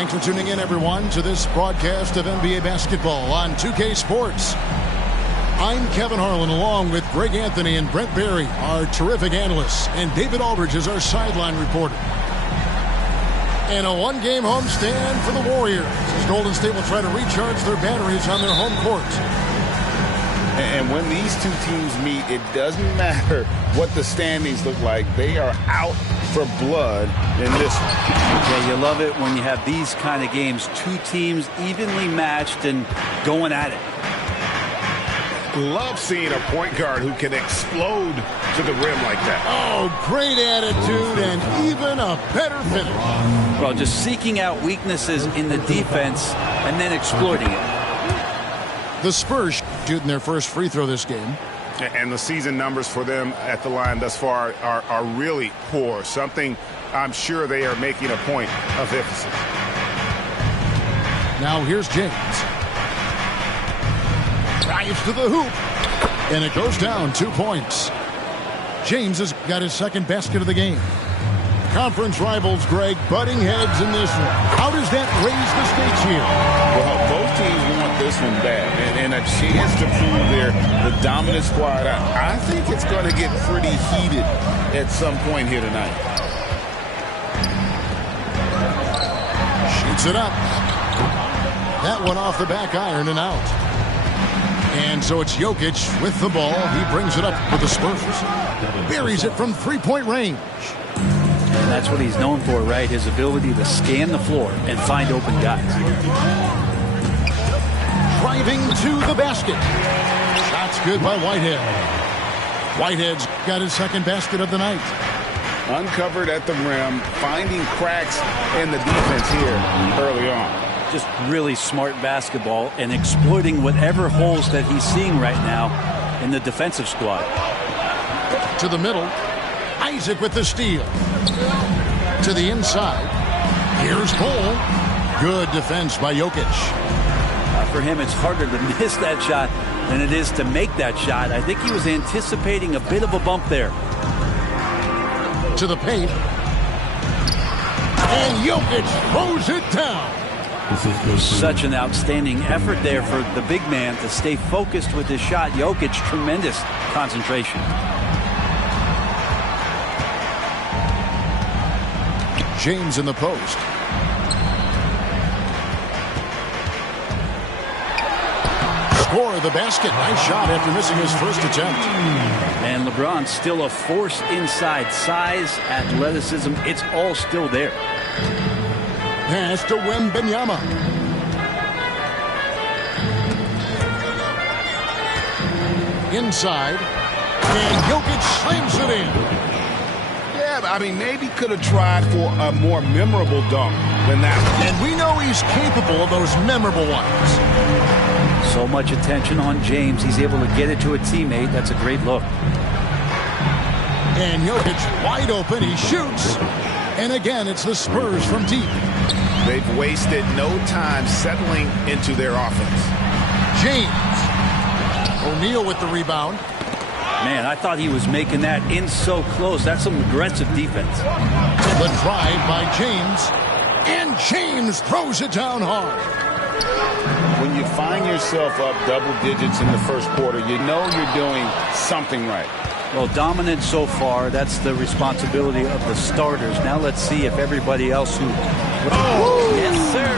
Thanks for tuning in, everyone, to this broadcast of NBA basketball on 2K Sports. I'm Kevin Harlan, along with Greg Anthony and Brent Barry, our terrific analysts, and David Aldridge is our sideline reporter. And a one-game homestand for the Warriors, as Golden State will try to recharge their batteries on their home court. And when these two teams meet, it doesn't matter what the standings look like. They are out for blood in this one. Yeah, you love it when you have these kind of games. Two teams evenly matched and going at it. Love seeing a point guard who can explode to the rim like that. Oh, great attitude and even a better finish. Well, just seeking out weaknesses in the defense and then exploiting it. The Spurs shooting their first free throw this game. And the season numbers for them at the line thus far are really poor. Something I'm sure they are making a point of emphasis. Now here's James. Drives to the hoop. And it goes down 2 points. James has got his second basket of the game. Conference rivals, Greg, butting heads in this one. How does that raise the stakes here? Well, both teams want this one bad, and a chance to prove the dominant squad. I think it's going to get pretty heated at some point here tonight. Shoots it up. That one off the back iron and out. And so it's Jokic with the ball. He brings it up with the Spurs. Buries it from three-point range. And that's what he's known for, right? His ability to scan the floor and find open guys. Driving to the basket. Shot's good by Whitehead. Whitehead's got his second basket of the night. Uncovered at the rim, finding cracks in the defense here early on. Just really smart basketball and exploiting whatever holes that he's seeing right now in the defensive squad. To the middle. Isaac with the steal. To the inside. Here's Cole. Good defense by Jokic. For him, it's harder to miss that shot than it is to make that shot. I think he was anticipating a bit of a bump there. To the paint. And Jokic throws it down. Such an outstanding effort there for the big man to stay focused with his shot. Jokic, tremendous concentration. James in the post. Score the basket. Nice shot after missing his first attempt. And LeBron still a force inside. Size, athleticism, it's all still there. Pass to Wembanyama. Inside. And Jokic slams it in. Yeah, I mean, maybe could have tried for a more memorable dunk than that. And we know he's capable of those memorable ones. So much attention on James. He's able to get it to a teammate. That's a great look. And Jokic wide open. He shoots. And again, it's the Spurs from deep. They've wasted no time settling into their offense. James. O'Neal with the rebound. Man, I thought he was making that in so close. That's some aggressive defense. The drive by James. And James throws it down hard. When you find yourself up double digits in the first quarter, you know you're doing something right. Well, dominant so far. That's the responsibility of the starters. Now let's see if everybody else who... Oh! Yes, sir.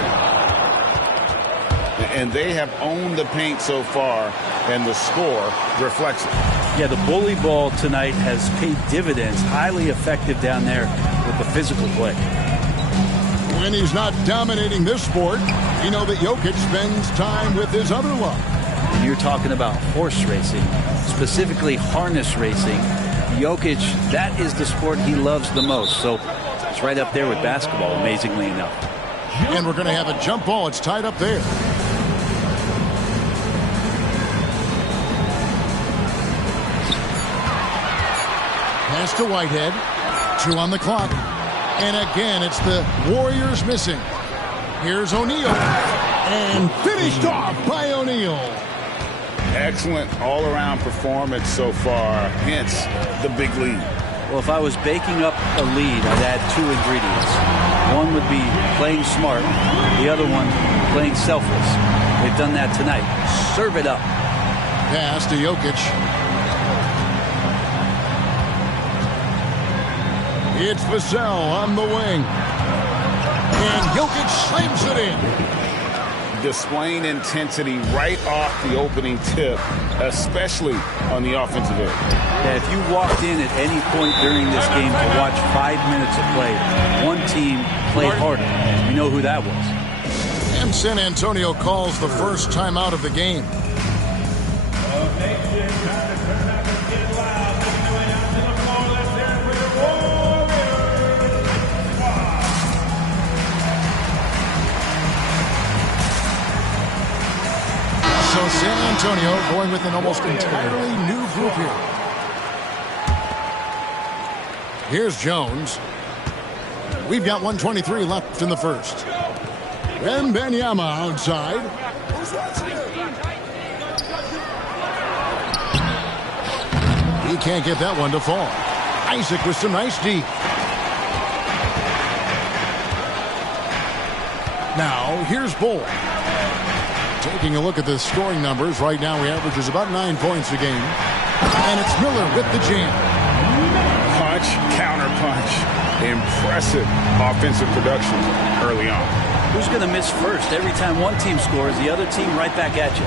And they have owned the paint so far, and the score reflects it. Yeah, the bully ball tonight has paid dividends. Highly effective down there with the physical play. When he's not dominating this sport, you know that Jokic spends time with his other love. You're talking about horse racing, specifically harness racing. Jokic, that is the sport he loves the most. So it's right up there with basketball, amazingly enough. And we're going to have a jump ball. It's tied up there. Pass to Whitehead. 2 on the clock. And again, it's the Warriors missing. Here's O'Neal. And finished off by O'Neal. Excellent all-around performance so far, hence the big lead. Well, if I was baking up a lead, I'd add 2 ingredients. One would be playing smart. The other one, playing selfless. They've done that tonight. Serve it up. Pass to Jokic. It's Vassell on the wing. And Jokic slams it in. Displaying intensity right off the opening tip, especially on the offensive end. Yeah, if you walked in at any point during this game to watch 5 minutes of play, one team played harder. You know who that was. And San Antonio calls the first timeout of the game. So San Antonio going with an almost entirely new group here. Here's Jones. We've got 1:23 left in the first. Wembanyama outside. He can't get that one to fall. Isaac with some nice D. Now, here's Bull. Taking a look at the scoring numbers, right now he averages about 9 points a game. And it's Miller with the jam. Punch, counter punch. Impressive offensive production early on. Who's going to miss first? Every time one team scores, the other team right back at you.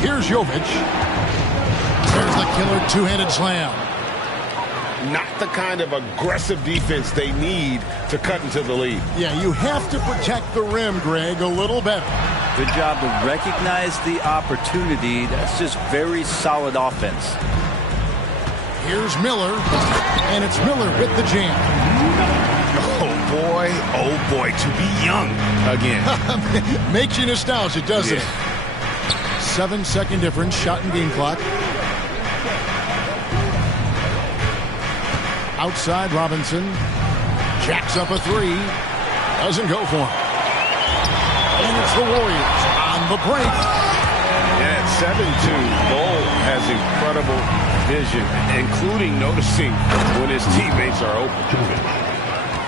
Here's Jovic. There's the killer two-handed slam. Not the kind of aggressive defense they need to cut into the lead. Yeah, you have to protect the rim, Greg, a little better. Good job to recognize the opportunity. That's just very solid offense. Here's Miller, and it's Miller with the jam. Oh boy, to be young again. Makes you nostalgic, doesn't it? 7-second difference, shot and game clock. Outside Robinson. Jacks up a three. Doesn't go for him. And it's the Warriors on the break. And at 7-2, Bull has incredible vision, including noticing when his teammates are open.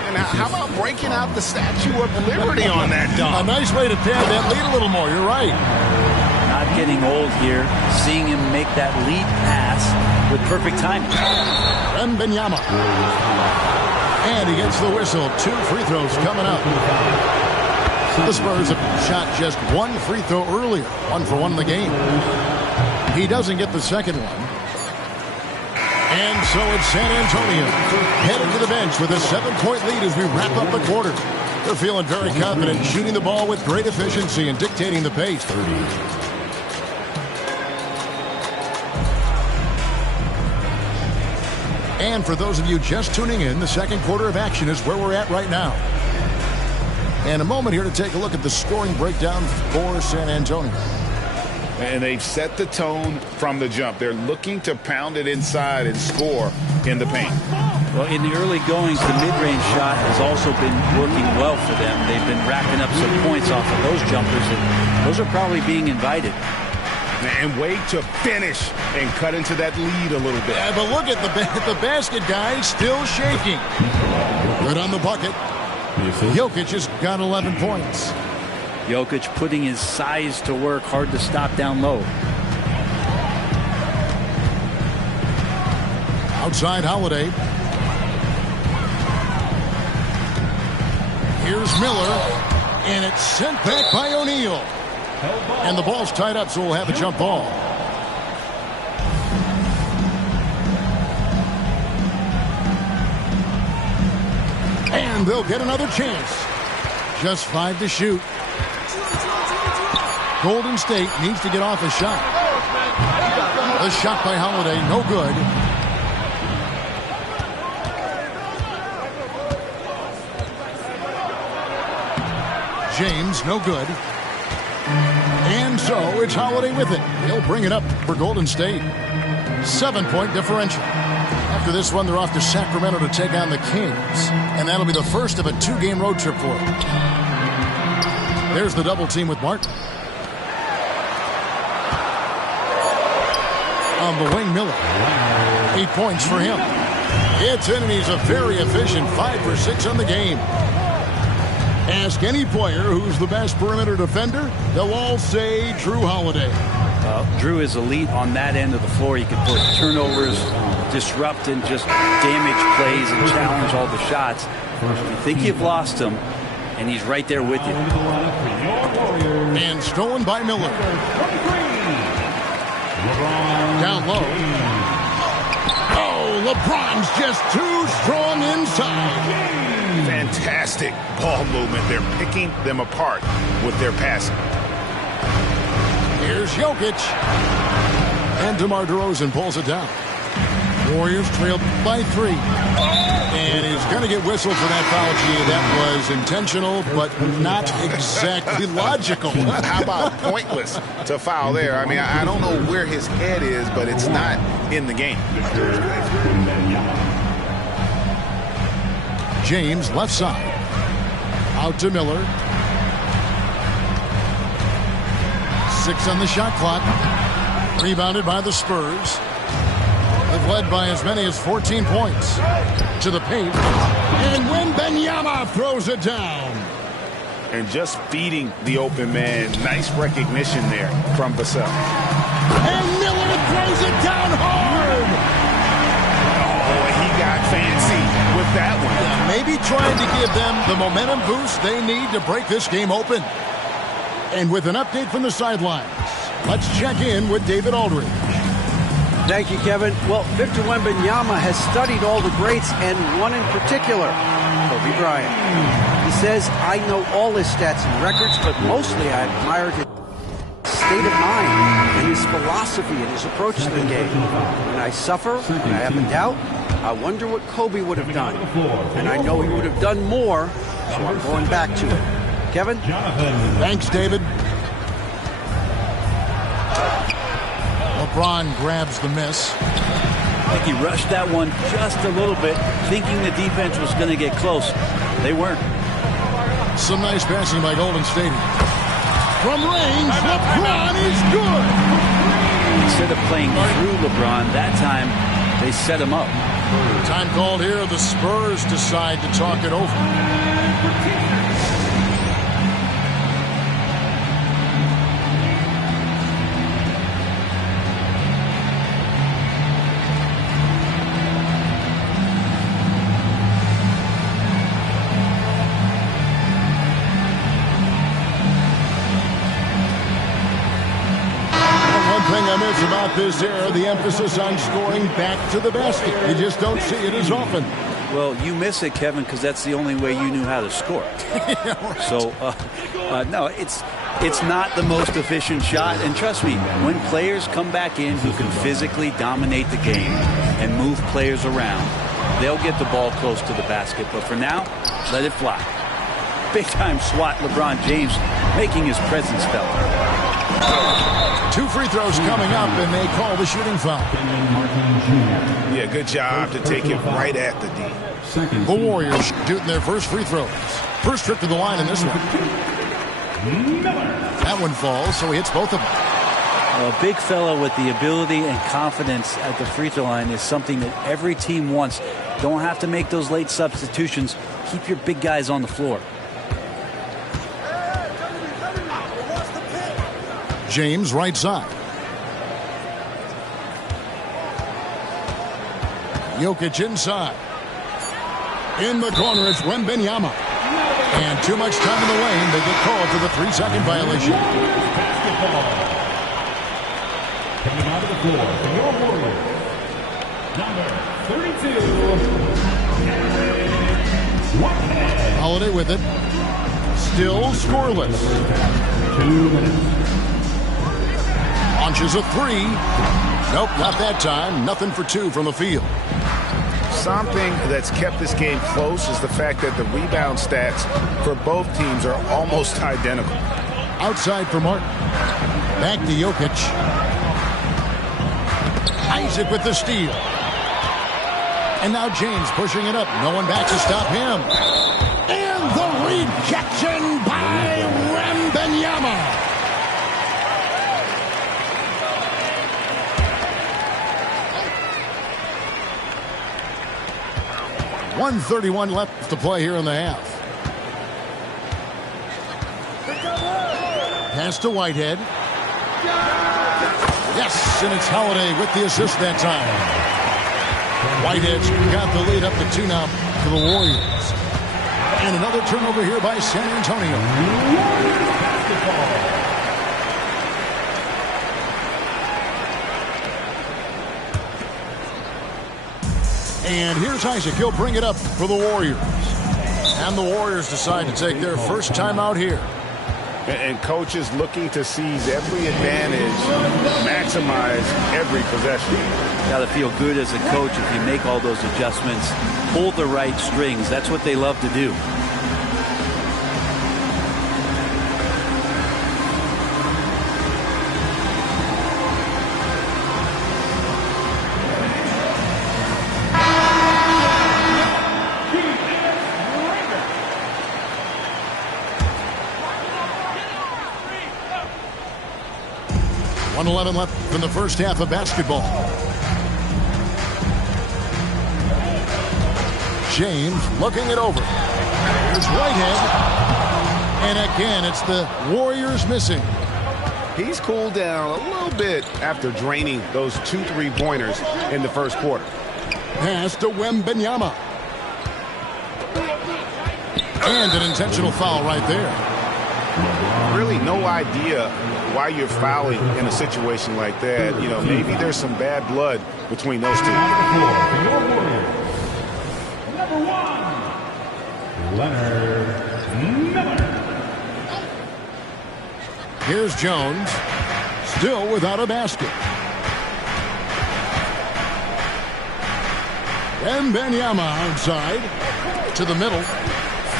And how about breaking out the Statue of Liberty on that dunk? A nice way to pad that lead a little more. You're right. Not getting old here. Seeing him make that lead pass with perfect timing. Wembanyama. And he gets the whistle. 2 free throws coming up. The Spurs have shot just 1 free throw earlier. 1 for 1 in the game. He doesn't get the second one. And so it's San Antonio headed to the bench with a 7-point lead as we wrap up the quarter. They're feeling very confident, shooting the ball with great efficiency and dictating the pace. And for those of you just tuning in, the second quarter of action is where we're at right now. And a moment here to take a look at the scoring breakdown for San Antonio. And they've set the tone from the jump. They're looking to pound it inside and score in the paint. Well, in the early goings, the mid-range shot has also been working well for them. They've been racking up some points off of those jumpers, and those are probably being invited. And wait to finish and cut into that lead a little bit. Yeah, but look at the basket guy still shaking. Good on the bucket. Jokic has got 11 points. Jokic putting his size to work, hard to stop down low. Outside Holiday. Here's Miller, and it's sent back by O'Neal. And the ball's tied up, so we'll have a jump ball. And they'll get another chance. Just 5 to shoot. Golden State needs to get off a shot. The shot by Holiday, no good. James, no good. And so it's Holiday with it. He'll bring it up for Golden State. 7-point differential. After this one, they're off to Sacramento to take on the Kings. And that'll be the first of a 2-game road trip for them. There's the double team with Martin. on the wing, Miller. 8 points for him. It's in, and he's a very efficient 5 for 6 on the game. Ask any player who's the best perimeter defender, they'll all say Drew Holiday. Drew is elite on that end of the floor. He can put turnovers, disrupt, and just damage plays and challenge all the shots. You think you've lost him, and he's right there with you. And stolen by Miller. Down low. Oh, LeBron's just too strong inside. Fantastic ball movement. They're picking them apart with their passing. Here's Jokic. And DeMar DeRozan pulls it down. Warriors trailed by 3. And he's going to get whistled for that foul, G. That was intentional, but not exactly logical. How about pointless to foul there? I mean, I don't know where his head is, but it's not in the game. James, left side. Out to Miller. 6 on the shot clock. Rebounded by the Spurs. They've led by as many as 14 points. To the paint. And Wembanyama throws it down. And just feeding the open man. Nice recognition there from Vassell. And Miller throws it down hard. Oh, he got fancy with that one. Yeah, maybe trying to give them the momentum boost they need to break this game open. And with an update from the sidelines, let's check in with David Aldridge. Thank you, Kevin. Well, Victor Wembanyama has studied all the greats and one in particular, Kobe Bryant. He says, I know all his stats and records, but mostly I admired his state of mind and his philosophy and his approach to the game. When I suffer, when I have a doubt, I wonder what Kobe would have done. And I know he would have done more, so I'm going back to it. Kevin? Thanks, David. LeBron grabs the miss. I think he rushed that one just a little bit, thinking the defense was going to get close. They weren't. Some nice passing by Golden State. From range, LeBron is good. Instead of playing through LeBron, that time they set him up. Time called here. The Spurs decide to talk it over. About this era, the emphasis on scoring back to the basket. You just don't see it as often. Well, you miss it, Kevin, because that's the only way you knew how to score. Yeah, right. So, no, it's not the most efficient shot. And trust me, when players come back in who can physically dominate the game and move players around, they'll get the ball close to the basket. But for now, let it fly. Big-time swat LeBron James making his presence felt. 2 free throws coming up, and they call the shooting foul. Yeah, good job to take it right at the D. The Warriors shooting their first free throws. First trip to the line in this one. That one falls, so he hits both of them. A big fella with the ability and confidence at the free throw line is something that every team wants. Don't have to make those late substitutions. Keep your big guys on the floor. James, right side. Jokic inside. In the corner, it's Wembanyama. And too much time in the lane. They get called for the 3-second violation. Basketball. Coming out of the floor for your Warriors. Number 32. Holiday with it. Still scoreless. 2 minutes. Launches a 3. Nope, not that time. Nothing for 2 from the field. Something that's kept this game close is the fact that the rebound stats for both teams are almost identical. Outside for Martin. Back to Jokic. Isaac with the steal. And now James pushing it up. No one back to stop him. And the rejection by Wembanyama. 1:31 left to play here in the half. Pass to Whitehead. Yes, and it's Holiday with the assist that time. Whitehead's got the lead up to 2 now for the Warriors. And another turnover here by San Antonio. And here's Isaac. He'll bring it up for the Warriors. And the Warriors decide to take their first time out here. And coaches looking to seize every advantage, maximize every possession. Got to feel good as a coach if you make all those adjustments, pull the right strings. That's what they love to do. .11 left in the first half of basketball. James looking it over. Here's Whitehead. And again, it's the Warriors missing. He's cooled down a little bit after draining those 2 3-pointers in the first quarter. Pass to Wembanyama. And an intentional foul right there. Really no idea why you're fouling in a situation like that. You know, maybe there's some bad blood between those two. Number 1, Leonard Miller. Here's Jones, still without a basket. Wembanyama outside to the middle.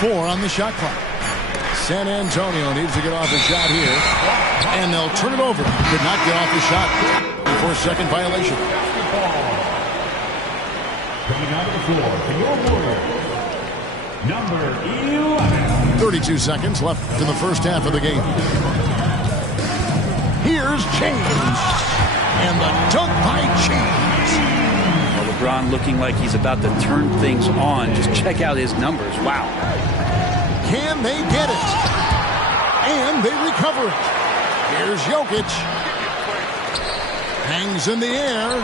4 on the shot clock. San Antonio needs to get off a shot here. And they'll turn it over. Could not get off the shot before second violation. Coming out of the floor for your Warriors, number 11. 32 seconds left in the first half of the game. Here's James. And the dunk by James. Well, LeBron looking like he's about to turn things on. Just check out his numbers. Wow. Can they get it? And they recover it. Here's Jokic. Hangs in the air.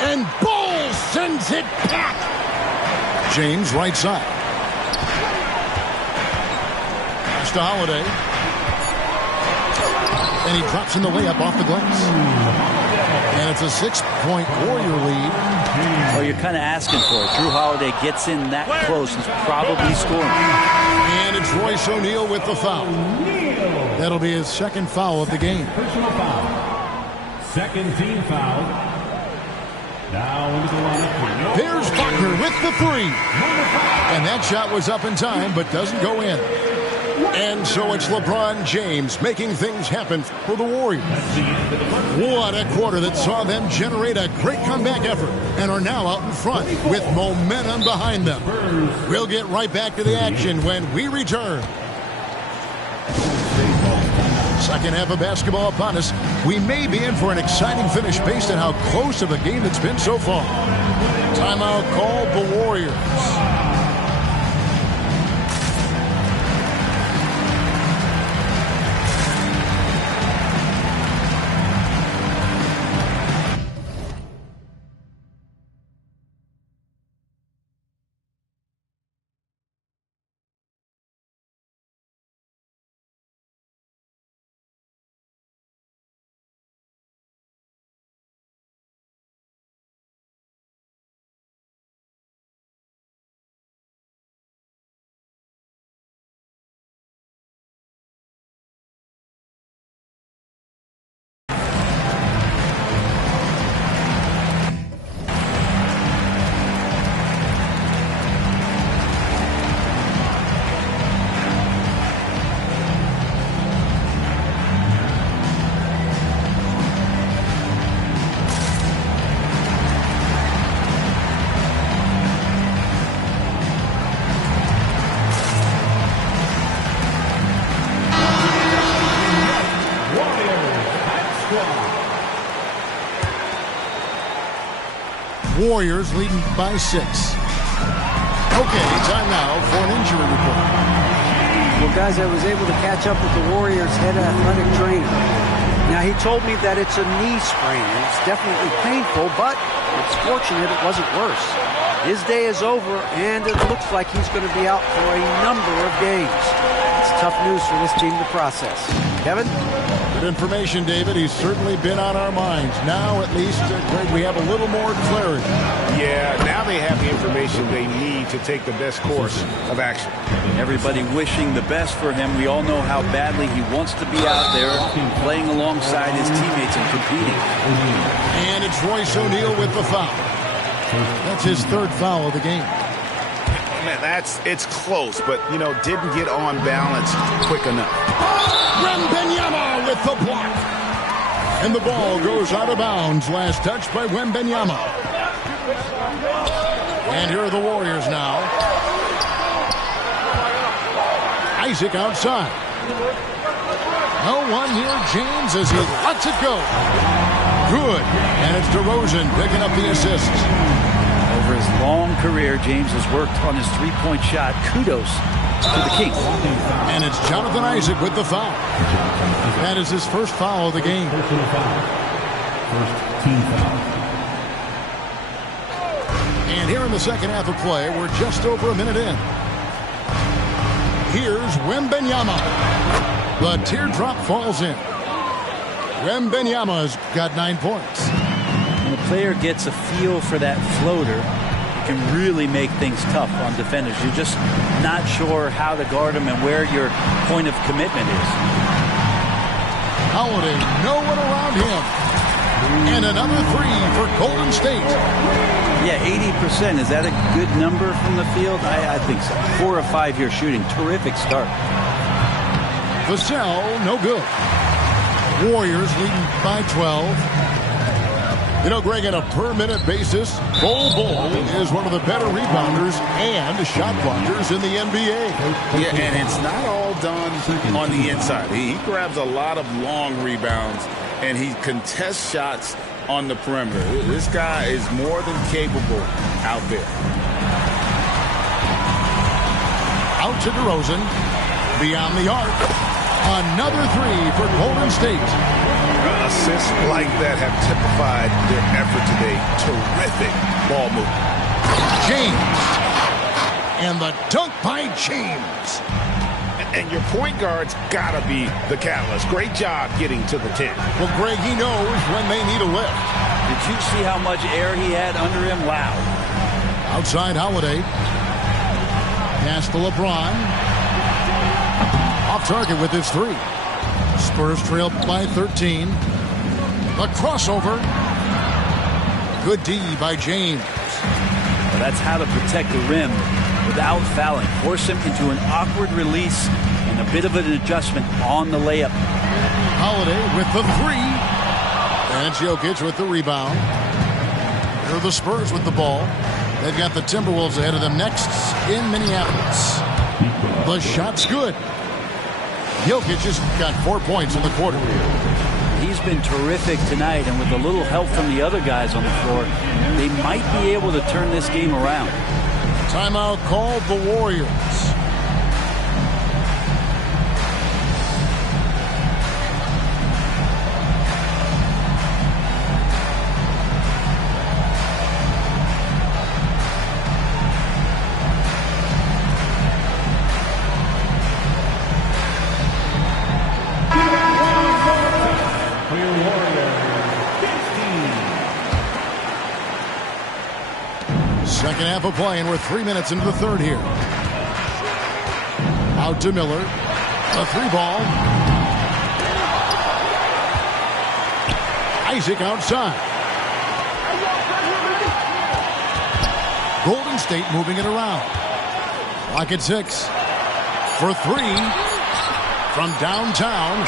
And Ball sends it back. James right side. Pass to Holiday. And he drops in the layup off the glass. And it's a 6-point Warrior lead. Oh, you're kind of asking for it. Drew Holiday gets in that close. He's probably scoring. And it's Royce O'Neal with the foul. That'll be his second foul of the game. Personal foul. Second team foul. Now into the lineup. There's Buckner with the 3. And that shot was up in time, but doesn't go in. And so it's LeBron James making things happen for the Warriors. What a quarter that saw them generate a great comeback effort and are now out in front with momentum behind them. We'll get right back to the action when we return. Second half of basketball upon us. We may be in for an exciting finish based on how close of a game it's been so far. Timeout called the Warriors. Warriors leading by 6. Okay, time now for an injury report. Well, guys, I was able to catch up with the Warriors' head athletic trainer. Now, he told me that it's a knee sprain, and it's definitely painful, but it's fortunate it wasn't worse. His day is over, and it looks like he's going to be out for a number of games. It's tough news for this team to process. Kevin? Good information, David. He's certainly been on our minds. Now, at least, Greg, we have a little more clarity. Yeah, now they have the information they need to take the best course of action. Everybody wishing the best for him. We all know how badly he wants to be out there playing alongside his teammates and competing. And it's Royce O'Neal with the foul. That's his third foul of the game. Man, it's close, but, didn't get on balance quick enough. Wembanyama with the block. And the ball goes out of bounds. Last touch by Wembanyama. And here are the Warriors now. Isaac outside. No one near James as he lets it go. Good. And it's DeRozan picking up the assists. Over his long career, James has worked on his three-point shot. Kudos to the Kings. And it's Jonathan Isaac with the foul. That is his first foul of the game. First team foul. And here in the second half of play, we're just over a minute in. Here's Wembanyama. The teardrop falls in. Wembanyama's got 9 points. When a player gets a feel for that floater, it can really make things tough on defenders. You're just not sure how to guard them and where your point of commitment is. Holiday, no one around him. And another three for Golden State. Yeah, 80%. Is that a good number from the field? I think so. 4 of 5 here shooting. Terrific start. Vassell, no good. Warriors leading by 12. Greg, on a per-minute basis, Bol is one of the better rebounders and shot blockers in the NBA. Yeah, and it's not all done on the inside. He grabs a lot of long rebounds, and he contests shots on the perimeter. This guy is more than capable out there. Out to DeRozan. Beyond the arc. Another three for Golden State. Assists like that have typified their effort today. Terrific ball movement. James. And the dunk by James. And your point guard's got to be the catalyst. Great job getting to the 10. Well, Greg, he knows when they need a lift. Did you see how much air he had under him? Wow. Outside Holiday. Pass to LeBron. Off target with his three. Spurs trail by 13. The crossover. Good D by James. Well, that's how to protect the rim without fouling. Force him into an awkward release and a bit of an adjustment on the layup. Holiday with the three. And it's Jokic with the rebound. Here are the Spurs with the ball. They've got the Timberwolves ahead of them next in Minneapolis. The shot's good. Jokic has got 4 points in the quarter. He's been terrific tonight, and with a little help from the other guys on the floor, they might be able to turn this game around. Timeout called the Warriors. Second half of play, and we're 3 minutes into the third here. Out to Miller. A three ball. Isaac outside. Golden State moving it around. Clock at 6. For three. From downtown.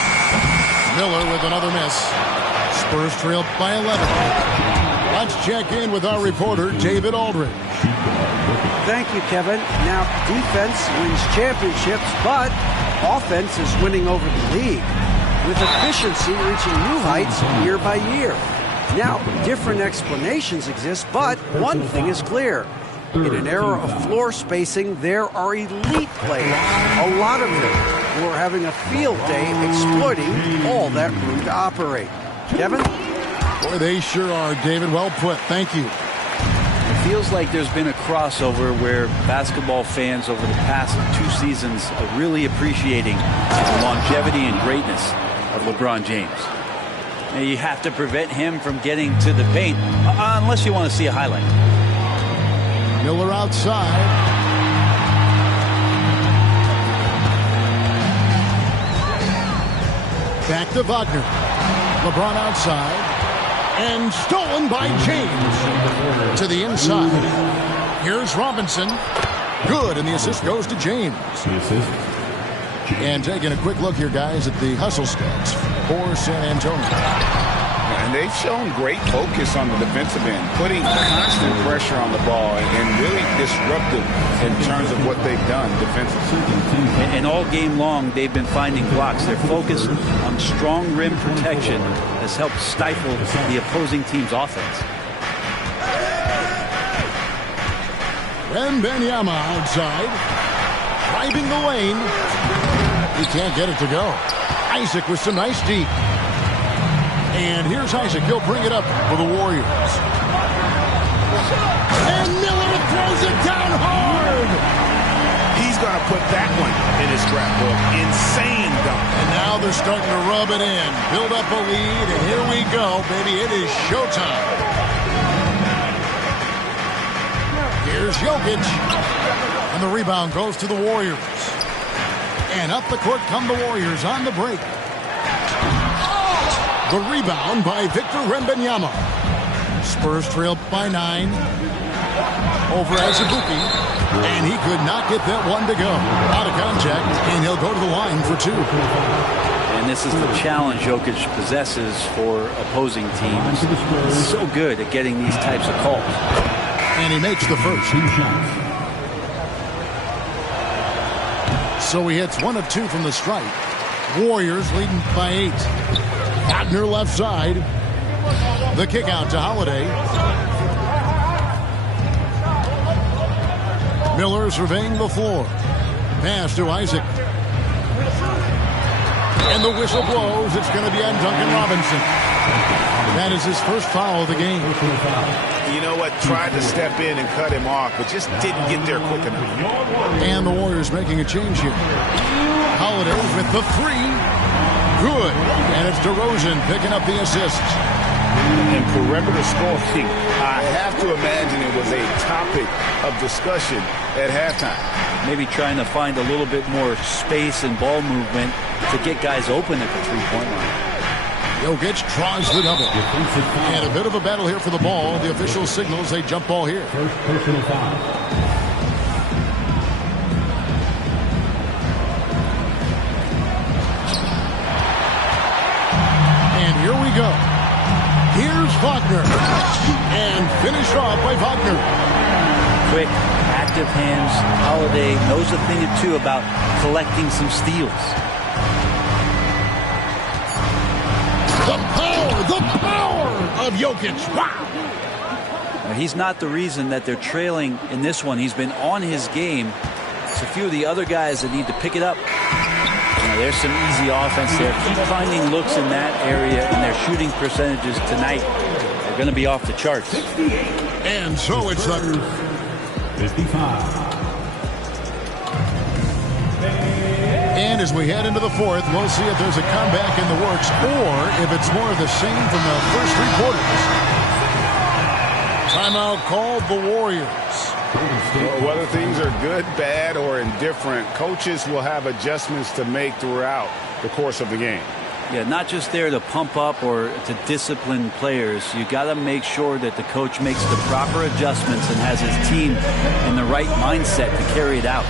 Miller with another miss. Spurs trail by 11. Let's check in with our reporter, David Aldridge. Thank you, Kevin. Now, defense wins championships, but offense is winning over the league, with efficiency reaching new heights year by year. Now, different explanations exist, but one thing is clear. In an era of floor spacing, there are elite players, a lot of them, who are having a field day exploiting all that room to operate. Kevin? Boy, they sure are, David. Well put. Thank you. It feels like there's been a crossover where basketball fans over the past 2 seasons are really appreciating the longevity and greatness of LeBron James. Now, you have to prevent him from getting to the paint unless you want to see a highlight. Miller outside. Back to Wagner. LeBron outside. And stolen by James. To the inside. Here's Robinson. Good, and the assist goes to James. And taking a quick look here, guys, at the hustle stats for San Antonio. And they've shown great focus on the defensive end, putting constant pressure on the ball and really disruptive in terms of what they've done defensively. And all game long, they've been finding blocks. Their focus on strong rim protection has helped stifle the opposing team's offense. Wembanyama outside, driving the lane. He can't get it to go. Isaac with some nice deep. And here's Isaac. He'll bring it up for the Warriors. And Miller throws it down hard. He's going to put that one in his scrapbook. Insane dunk. And now they're starting to rub it in. Build up a lead, and here we go, baby. It is showtime. Here's Jokic. And the rebound goes to the Warriors. And up the court come the Warriors on the break. The rebound by Victor Wembanyama. Spurs trailed by 9 over Azubuike, and he could not get that one to go. Out of contact, and he'll go to the line for 2. And this is the challenge Jokic possesses for opposing teams. He's so good at getting these types of calls. And he makes the first. So he hits 1 of 2 from the stripe. Warriors leading by 8. Wagner left side. The kick out to Holiday. Miller surveying the floor. Pass to Isaac. And the whistle blows. It's going to be on Duncan Robinson. That is his first foul of the game. You know what? Tried to step in and cut him off, but just didn't get there quick enough. And the Warriors making a change here. Holiday with the 3. Good. And it's DeRozan picking up the assist. And perimeter scoring, I have to imagine it was a topic of discussion at halftime. Maybe trying to find a little bit more space and ball movement to get guys open at the three-point line. Jokic tries the double. And a bit of a battle here for the ball. The official signals a jump ball here. First personal foul. Here we go. Here's Wagner. And finished off by Wagner. Quick, active hands. Holiday knows a thing or two about collecting some steals. The power of Jokic. Wow. Now, he's not the reason that they're trailing in this one. He's been on his game. It's a few of the other guys that need to pick it up. There's some easy offense there. Keep finding looks in that area, and their shooting percentages tonight are going to be off the charts. And so it's the 55. And as we head into the 4th, we'll see if there's a comeback in the works or if it's more of the same from the first 3 quarters. Timeout called the Warriors. Well, whether things are good, bad, or indifferent, coaches will have adjustments to make throughout the course of the game. Yeah, not just there to pump up or to discipline players. You got to make sure that the coach makes the proper adjustments and has his team in the right mindset to carry it out.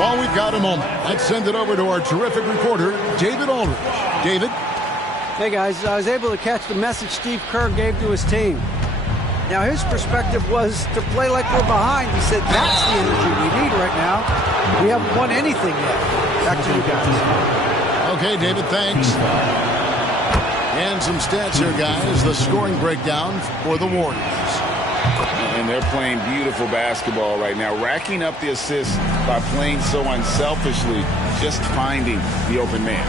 While we've got a moment, let's send it over to our terrific reporter, David Aldridge. David? Hey, guys. I was able to catch the message Steve Kerr gave to his team. Now, his perspective was to play like we're behind. He said that's the energy we need right now. We haven't won anything yet. Back to you guys. Okay, David, thanks. And some stats here, guys. The scoring breakdown for the Warriors. And they're playing beautiful basketball right now, racking up the assists by playing so unselfishly, just finding the open man.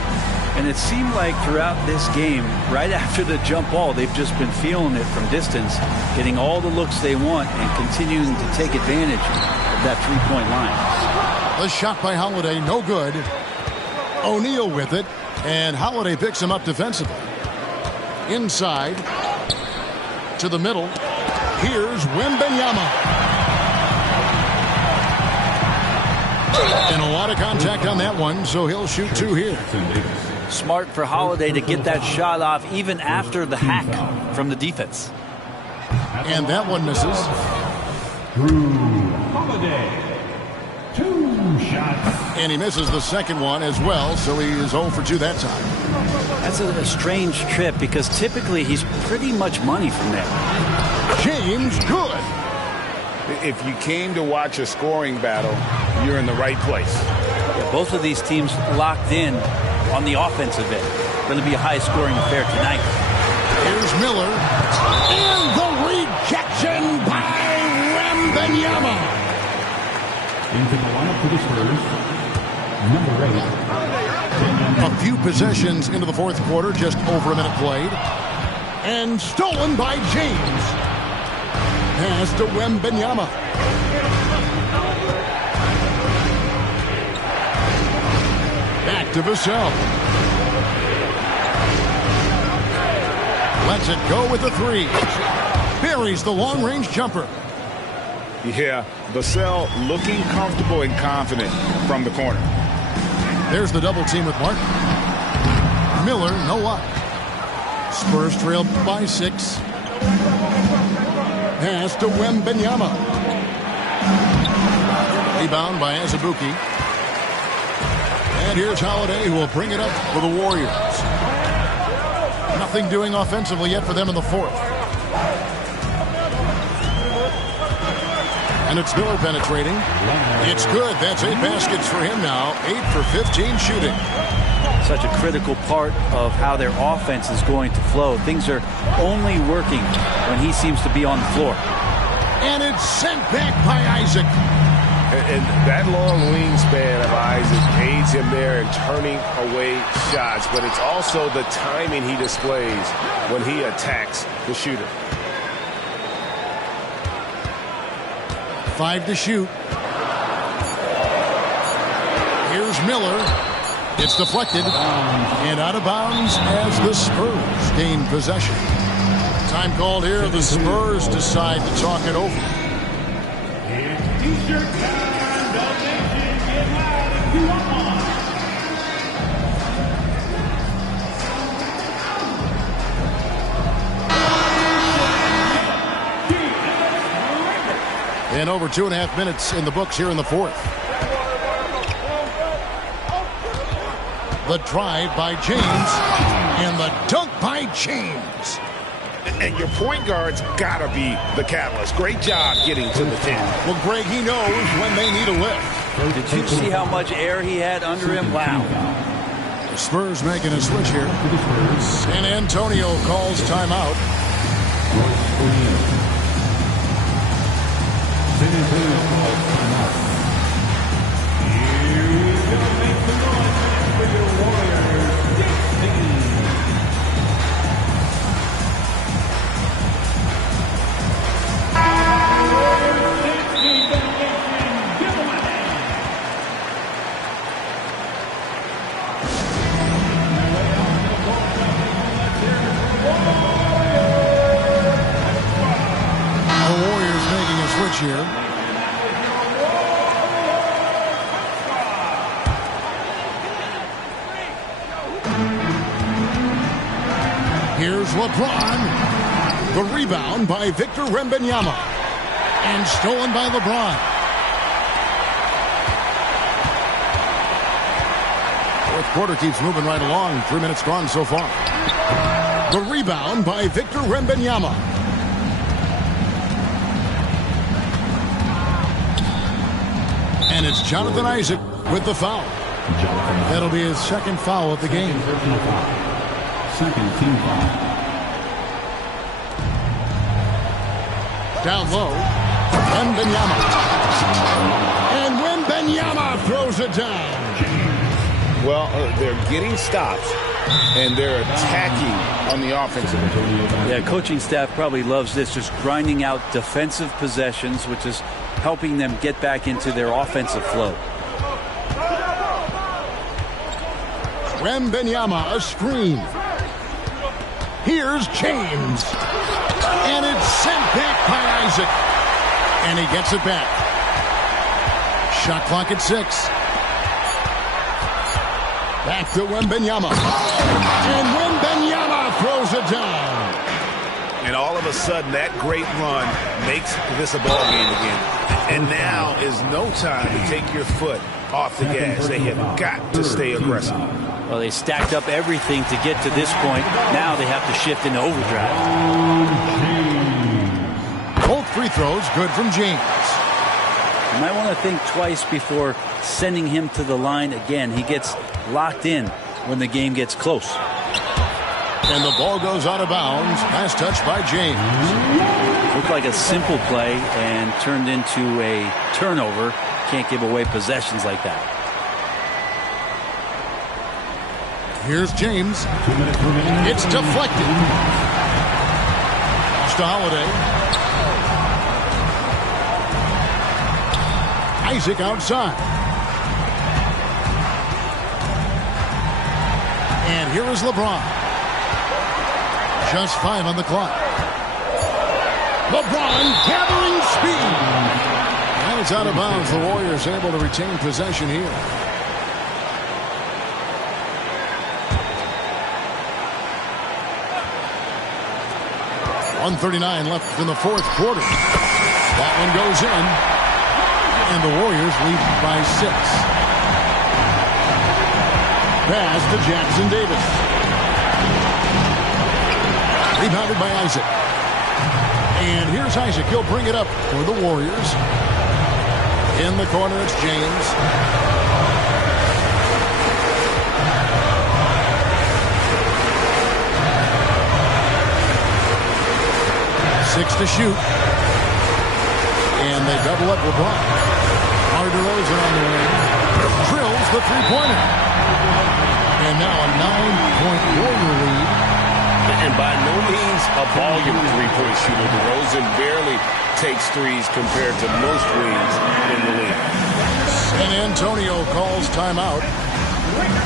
And it seemed like throughout this game, right after the jump ball, they've just been feeling it from distance, getting all the looks they want and continuing to take advantage of that three-point line. The shot by Holiday, no good. O'Neal with it, and Holiday picks him up defensively. Inside to the middle. Here's Wembanyama. And a lot of contact on that one, so he'll shoot two here. Smart for Holiday to get that shot off even after the hack from the defense. And that one misses. Holiday. 2 shots. And he misses the second one as well, so he is 0 for 2 that time. That's a strange trip because typically he's pretty much money from there. James, good. If you came to watch a scoring battle, you're in the right place. Yeah, both of these teams locked in on the offensive end. Going to be a high-scoring affair tonight. Here's Miller. And the rejection by Wembanyama. Into the lineup for the Spurs, number 8. A few possessions into the fourth quarter, just over a minute played. And stolen by James. Pass to Wembanyama. Back to Vassell. Lets it go with the three. Buries the long-range jumper. Yeah, Vassell looking comfortable and confident from the corner. There's the double team with Martin. Miller, no luck. Spurs trail by 6. Pass to Wembanyama. Rebound by Azubuike. And here's Holiday, who will bring it up for the Warriors. Nothing doing offensively yet for them in the fourth. And it's Miller penetrating. It's good. That's 8 baskets for him now. 8 for 15 shooting. Such a critical part of how their offense is going to flow. Things are only working when he seems to be on the floor. And it's sent back by Isaac. And that long wingspan of Isaac aids him there in turning away shots. But it's also the timing he displays when he attacks the shooter. 5 to shoot. Here's Miller. It's deflected and out of bounds as the Spurs gain possession. Time called here. The Spurs decide to talk it over. T-shirt time, the nation, get loud if you want one. And over 2.5 minutes in the books here in the fourth. The drive by James and the dunk by James. And your point guard's got to be the catalyst. Great job getting to the 10. Well, Greg, he knows when they need a lift. Did you see how much air he had under him? Wow. The Spurs making a switch here. San Antonio calls timeout. San Antonio calls timeout. He's going to make the noise for your Warriors. 16. Here. Here's LeBron. The rebound by Victor Wembanyama. And stolen by LeBron. quarter keeps moving right along. 3 minutes gone so far. The rebound by Victor Wembanyama. And it's Jonathan Isaac with the foul. That'll be his second foul of the game. Second team foul. Down low, Wembanyama. And Wembanyama throws it down. Well, they're getting stops, and they're attacking on the offensive end. Yeah, coaching staff probably loves this, just grinding out defensive possessions, which is helping them get back into their offensive flow. Wembanyama, a screen. Here's James. And it's sent back by Isaac. And he gets it back. Shot clock at 6. Back to Wembanyama. And Wembanyama throws it down. And all of a sudden, that great run makes this a ball game again. And now is no time to take your foot off the gas. They have got to stay aggressive. Well, they stacked up everything to get to this point. Now they have to shift into overdrive. Both free throws good from James. You might want to think twice before sending him to the line again. He gets locked in when the game gets close. And the ball goes out of bounds. Last touch by James. Looked like a simple play and turned into a turnover. Can't give away possessions like that. Here's James. It's deflected. Pass to Holiday. Isaac outside. And here is LeBron. Just 5 on the clock. LeBron gathering speed. And it's out of bounds. The Warriors able to retain possession here. .139 left in the fourth quarter. That one goes in. And the Warriors lead by 6. Pass to Jackson Davis. Rebounded by Isaac. And here's Isaac. He'll bring it up for the Warriors. In the corner, it's James. Six to shoot. And they double up LeBron. DeRozan on the wing. Drills the three-pointer. And now a 9-point Warrior lead. And by no means a volume three-point shooter. DeRozan barely takes threes compared to most wings in the league. San Antonio calls timeout.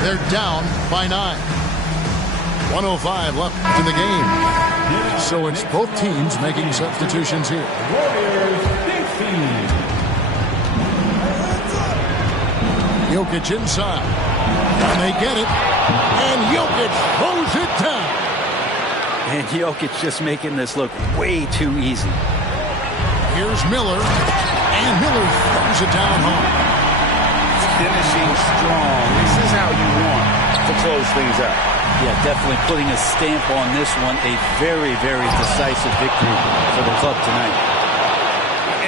They're down by 9. 1:05 left in the game. So it's both teams making substitutions here. Jokic inside. And they get it. And Jokic throws it down. And Jokic just making this look way too easy. Here's Miller. And Miller throws it down home. Finishing strong. This is how you want to close things out. Yeah, definitely putting a stamp on this one. A very, very decisive victory for the club tonight.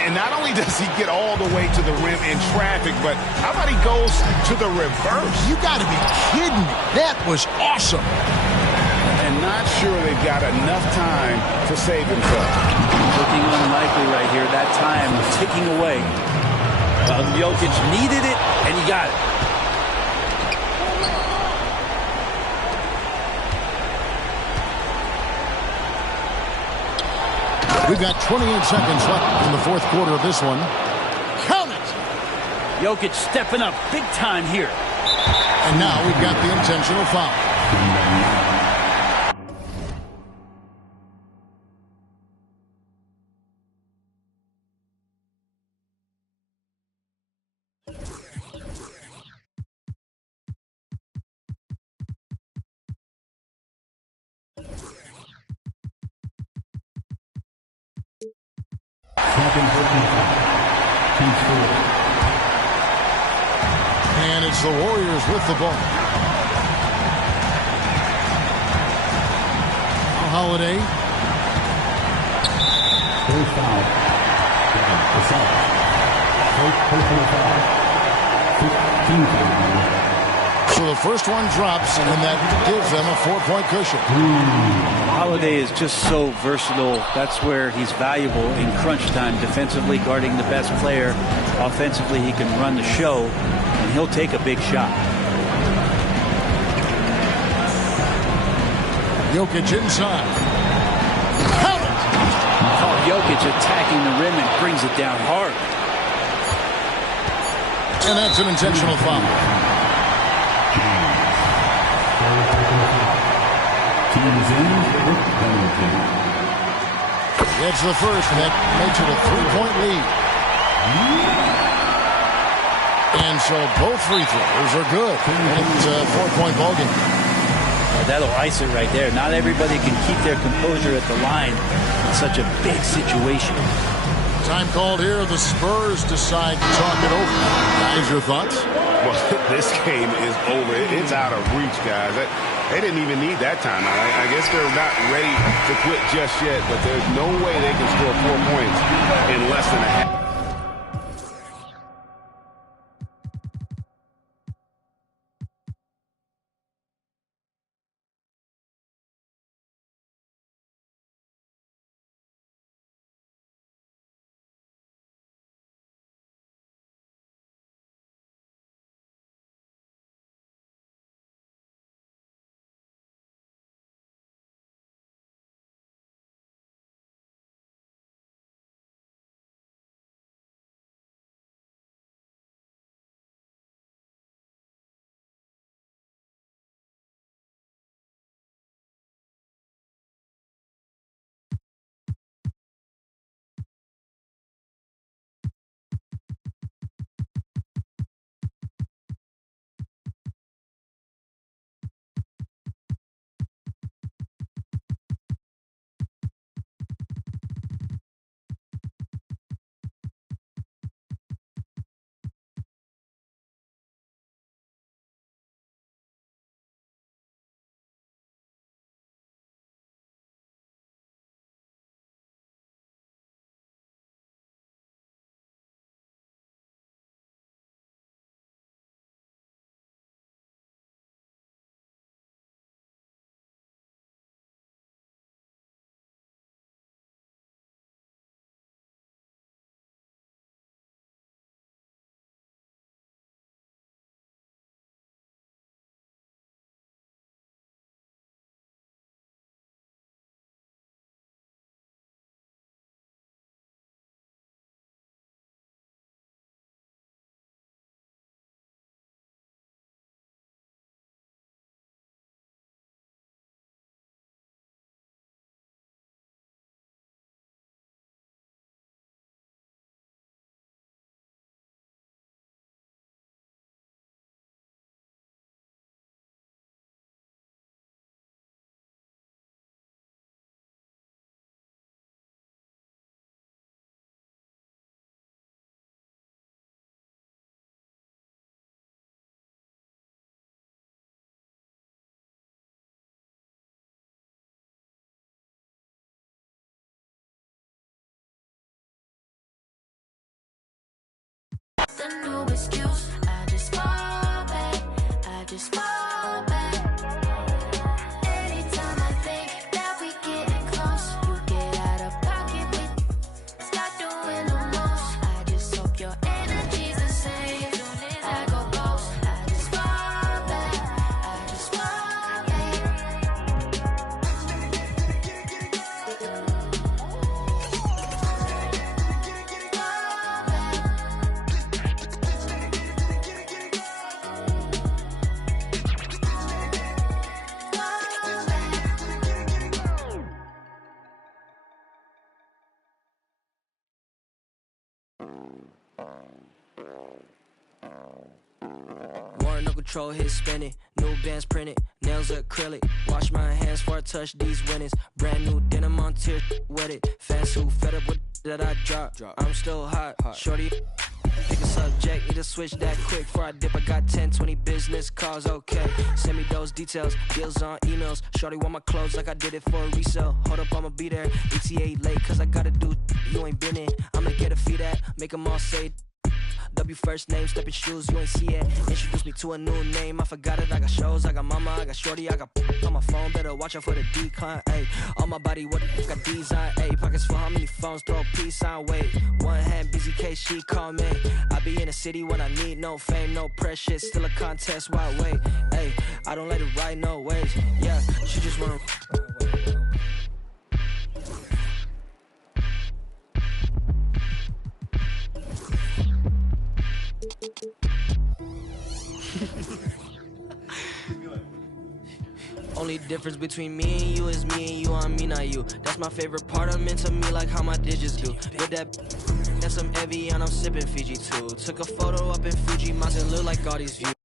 And not only does he get all the way to the rim in traffic, but how about he goes to the reverse? You got to be kidding me. That was awesome. And not sure they've got enough time to save himself. Looking unlikely right here. That time ticking away. Jokic needed it, and he got it. We've got 28 seconds left in the fourth quarter of this one. Count it! Jokic stepping up big time here. And now we've got the intentional foul. And it's the Warriors with the ball. Holiday. First foul. Assault. First personal foul. 15 foul. So the first one drops, and that gives them a 4-point cushion. Holiday is just so versatile. That's where he's valuable in crunch time, defensively guarding the best player. Offensively, he can run the show, and he'll take a big shot. Jokic inside. Count it! Oh, Jokic attacking the rim and brings it down hard. And that's an intentional foul. It's the first, and that makes it a 3-point lead. And so both free throws are good. And it's a 4-point ballgame. That'll ice it right there. Not everybody can keep their composure at the line in such a big situation. Time called here. The Spurs decide to talk it over. Guys, your thoughts? Well, this game is over. It's out of reach, guys. They didn't even need that timeout. I guess they're not ready to quit just yet, but there's no way they can score 4 points in less than a half. No excuse. I just fall back. I just fall back. Anytime I think that we getting close, you get out of pocket with start doing the most. I just hope your energy's the same. Soon as I go ghost, I just fall back. I just fall No control, hit spinning. New bands printed, nails acrylic. Wash my hands before I touch these winnings. Brand new denim on tier with it. Fans who fed up with that I drop. I'm still hot. Shorty Pick a subject, need to switch that quick. Before I dip, I got 10, 20 business calls, okay. Send me those details, deals on emails. Shorty want my clothes like I did it for a resale. Hold up, I'ma be there. ETA late, cause I gotta do you ain't been in. I'ma get a feed at, make them all say W first name, stepping shoes, you ain't see it. Introduce me to a new name, I forgot it. I got shows, I got mama, I got shorty, I got on my phone. Better watch out for the decline, ayy. On my body, what the fuck got design, ayy. Pockets full, how many phones, throw a peace sign, wait. One hand, busy case, she call me. I be in the city when I need no fame, no pressure. Still a contest, why wait, ayy. I don't let it ride no waves, yeah. She just wanna Only difference between me and you is me and you on me, not you. That's my favorite part, I'm into me like how my digits do. With that's some heavy and I'm sipping Fiji too. Took a photo up in Fuji, must look like all these views.